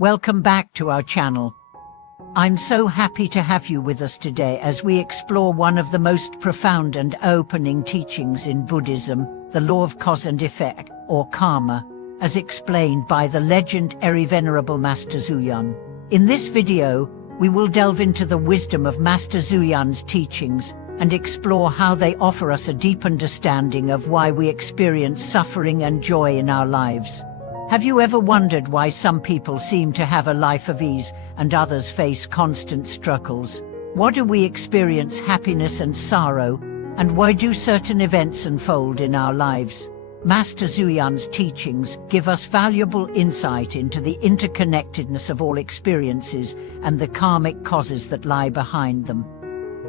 Welcome back to our channel. I'm so happy to have you with us today as we explore one of the most profound and opening teachings in Buddhism, the law of cause and effect, or karma, as explained by the legendary Venerable Master Zuyan. In this video, we will delve into the wisdom of Master Zuyan's teachings and explore how they offer us a deep understanding of why we experience suffering and joy in our lives. Have you ever wondered why some people seem to have a life of ease and others face constant struggles? Why do we experience happiness and sorrow, and why do certain events unfold in our lives? Master Zuyan's teachings give us valuable insight into the interconnectedness of all experiences and the karmic causes that lie behind them.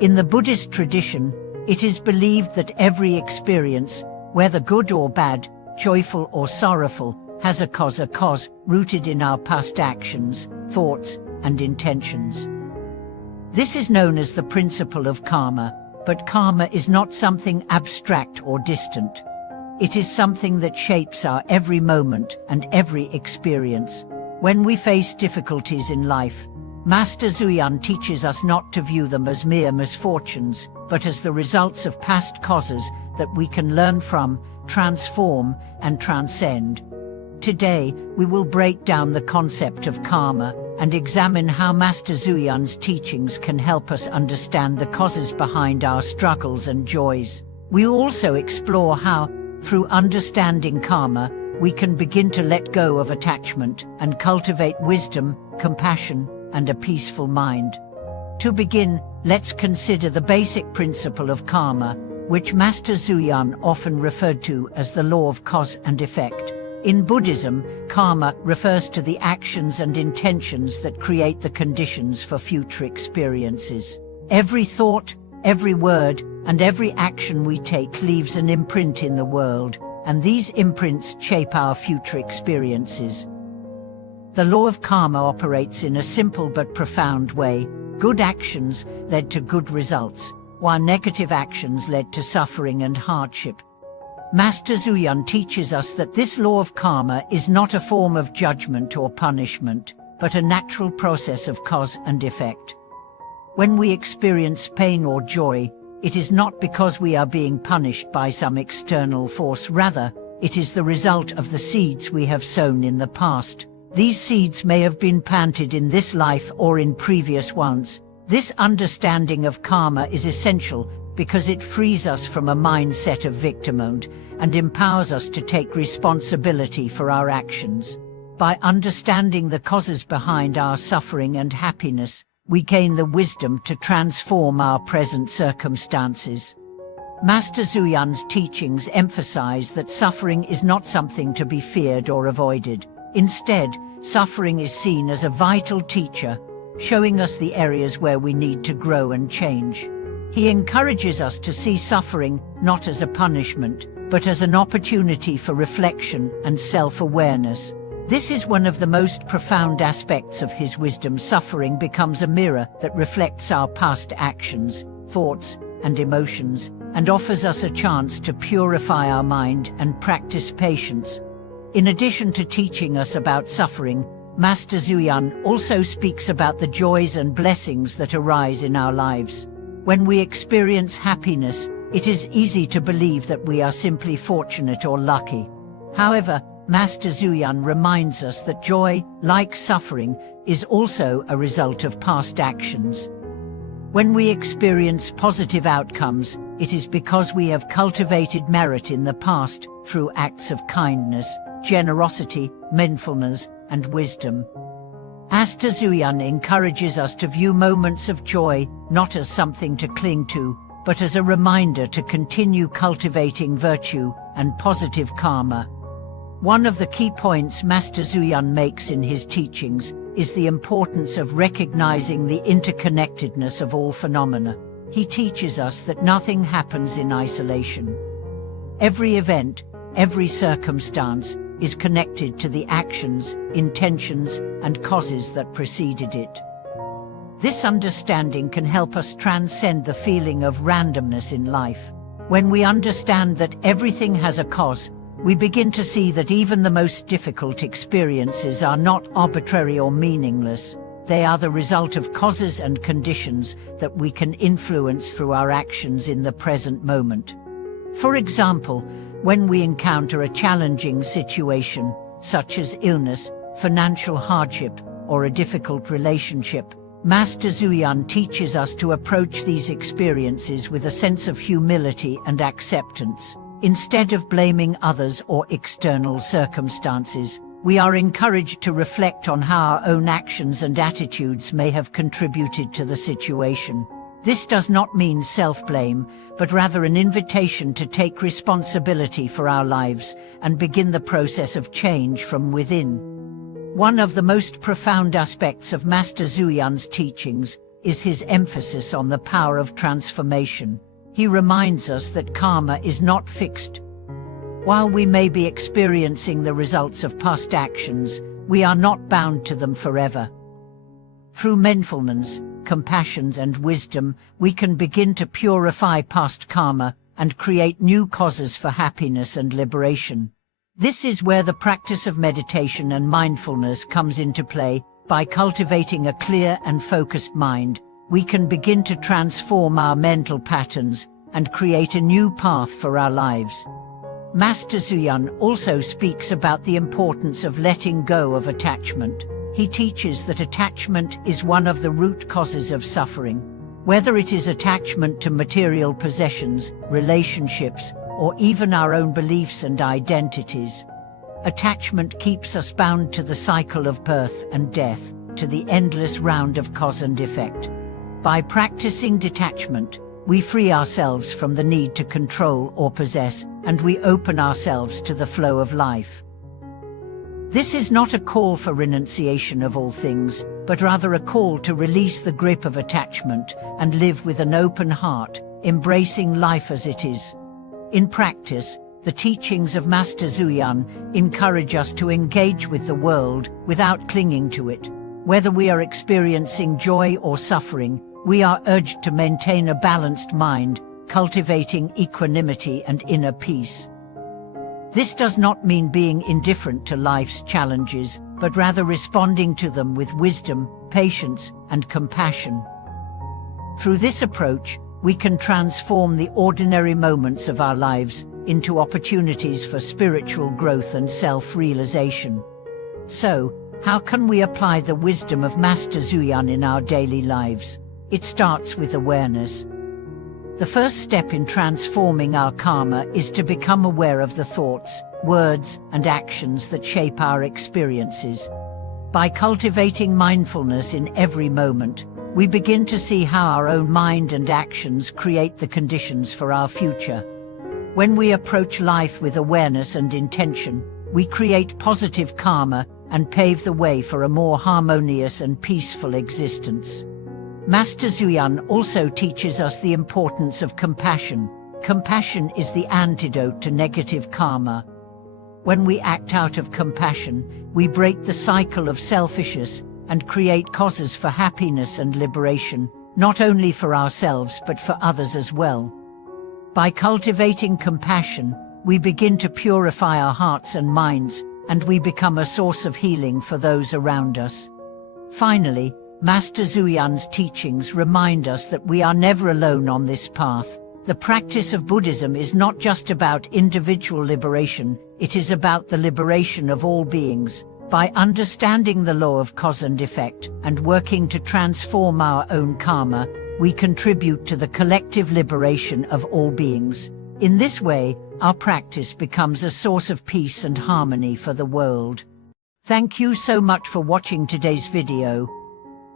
In the Buddhist tradition, it is believed that every experience, whether good or bad, joyful or sorrowful, has a cause rooted in our past actions, thoughts, and intentions. This is known as the principle of karma, but karma is not something abstract or distant. It is something that shapes our every moment and every experience. When we face difficulties in life, Master Zuyan teaches us not to view them as mere misfortunes, but as the results of past causes that we can learn from, transform, and transcend. Today, we will break down the concept of karma and examine how Master Zuyan's teachings can help us understand the causes behind our struggles and joys. We also explore how, through understanding karma, we can begin to let go of attachment and cultivate wisdom, compassion, and a peaceful mind. To begin, let's consider the basic principle of karma, which Master Zuyan often referred to as the law of cause and effect. In Buddhism, karma refers to the actions and intentions that create the conditions for future experiences. Every thought, every word, and every action we take leaves an imprint in the world, and these imprints shape our future experiences. The law of karma operates in a simple but profound way. Good actions led to good results, while negative actions led to suffering and hardship. Master Zuyan teaches us that this law of karma is not a form of judgment or punishment, but a natural process of cause and effect. When we experience pain or joy, it is not because we are being punished by some external force. Rather, it is the result of the seeds we have sown in the past. These seeds may have been planted in this life or in previous ones. This understanding of karma is essential because it frees us from a mindset of victimhood and empowers us to take responsibility for our actions. By understanding the causes behind our suffering and happiness, we gain the wisdom to transform our present circumstances. Master Zuyan's teachings emphasize that suffering is not something to be feared or avoided. Instead, suffering is seen as a vital teacher, showing us the areas where we need to grow and change. He encourages us to see suffering not as a punishment, but as an opportunity for reflection and self-awareness. This is one of the most profound aspects of his wisdom. Suffering becomes a mirror that reflects our past actions, thoughts, and emotions, and offers us a chance to purify our mind and practice patience. In addition to teaching us about suffering, Master Zuyan also speaks about the joys and blessings that arise in our lives. When we experience happiness, it is easy to believe that we are simply fortunate or lucky. However, Master Zuyan reminds us that joy, like suffering, is also a result of past actions. When we experience positive outcomes, it is because we have cultivated merit in the past through acts of kindness, generosity, mindfulness, and wisdom. Master Zuyan encourages us to view moments of joy not as something to cling to, but as a reminder to continue cultivating virtue and positive karma. One of the key points Master Zuyan makes in his teachings is the importance of recognizing the interconnectedness of all phenomena. He teaches us that nothing happens in isolation. Every event, every circumstance, is connected to the actions, intentions, and causes that preceded it. This understanding can help us transcend the feeling of randomness in life. When we understand that everything has a cause, we begin to see that even the most difficult experiences are not arbitrary or meaningless. They are the result of causes and conditions that we can influence through our actions in the present moment. For example, when we encounter a challenging situation, such as illness, financial hardship, or a difficult relationship, Master Zuyan teaches us to approach these experiences with a sense of humility and acceptance. Instead of blaming others or external circumstances, we are encouraged to reflect on how our own actions and attitudes may have contributed to the situation. This does not mean self-blame, but rather an invitation to take responsibility for our lives and begin the process of change from within. One of the most profound aspects of Master Zuyan's teachings is his emphasis on the power of transformation. He reminds us that karma is not fixed. While we may be experiencing the results of past actions, we are not bound to them forever. Through mindfulness, compassion and wisdom, we can begin to purify past karma and create new causes for happiness and liberation. This is where the practice of meditation and mindfulness comes into play. By cultivating a clear and focused mind, we can begin to transform our mental patterns and create a new path for our lives. Master Zuyan also speaks about the importance of letting go of attachment. He teaches that attachment is one of the root causes of suffering. Whether it is attachment to material possessions, relationships, or even our own beliefs and identities. Attachment keeps us bound to the cycle of birth and death, to the endless round of cause and effect. By practicing detachment, we free ourselves from the need to control or possess, and we open ourselves to the flow of life. This is not a call for renunciation of all things, but rather a call to release the grip of attachment and live with an open heart, embracing life as it is. In practice, the teachings of Master Zuyan encourage us to engage with the world without clinging to it. Whether we are experiencing joy or suffering, we are urged to maintain a balanced mind, cultivating equanimity and inner peace. This does not mean being indifferent to life's challenges, but rather responding to them with wisdom, patience, and compassion. Through this approach, we can transform the ordinary moments of our lives into opportunities for spiritual growth and self-realization. So, how can we apply the wisdom of Master Zuyan in our daily lives? It starts with awareness. The first step in transforming our karma is to become aware of the thoughts, words, and actions that shape our experiences. By cultivating mindfulness in every moment, we begin to see how our own mind and actions create the conditions for our future. When we approach life with awareness and intention, we create positive karma and pave the way for a more harmonious and peaceful existence. Master Zuyan also teaches us the importance of compassion. Compassion is the antidote to negative karma. When we act out of compassion, we break the cycle of selfishness and create causes for happiness and liberation, not only for ourselves but for others as well. By cultivating compassion, we begin to purify our hearts and minds, and we become a source of healing for those around us. Finally, Master Zuyan's teachings remind us that we are never alone on this path. The practice of Buddhism is not just about individual liberation, it is about the liberation of all beings. By understanding the law of cause and effect and working to transform our own karma, we contribute to the collective liberation of all beings. In this way, our practice becomes a source of peace and harmony for the world. Thank you so much for watching today's video.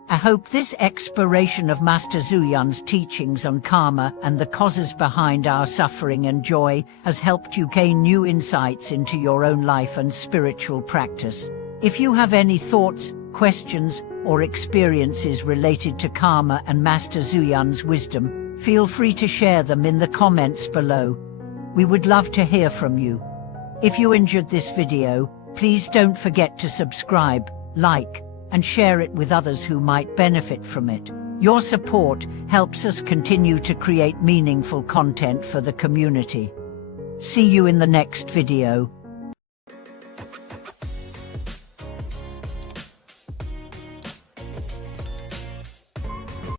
I hope this exploration of Master Zuyan's teachings on karma and the causes behind our suffering and joy has helped you gain new insights into your own life and spiritual practice. If you have any thoughts, questions, or experiences related to karma and Master Zuyan's wisdom, feel free to share them in the comments below. We would love to hear from you. If you enjoyed this video, please don't forget to subscribe, like, and share it with others who might benefit from it. Your support helps us continue to create meaningful content for the community. See you in the next video.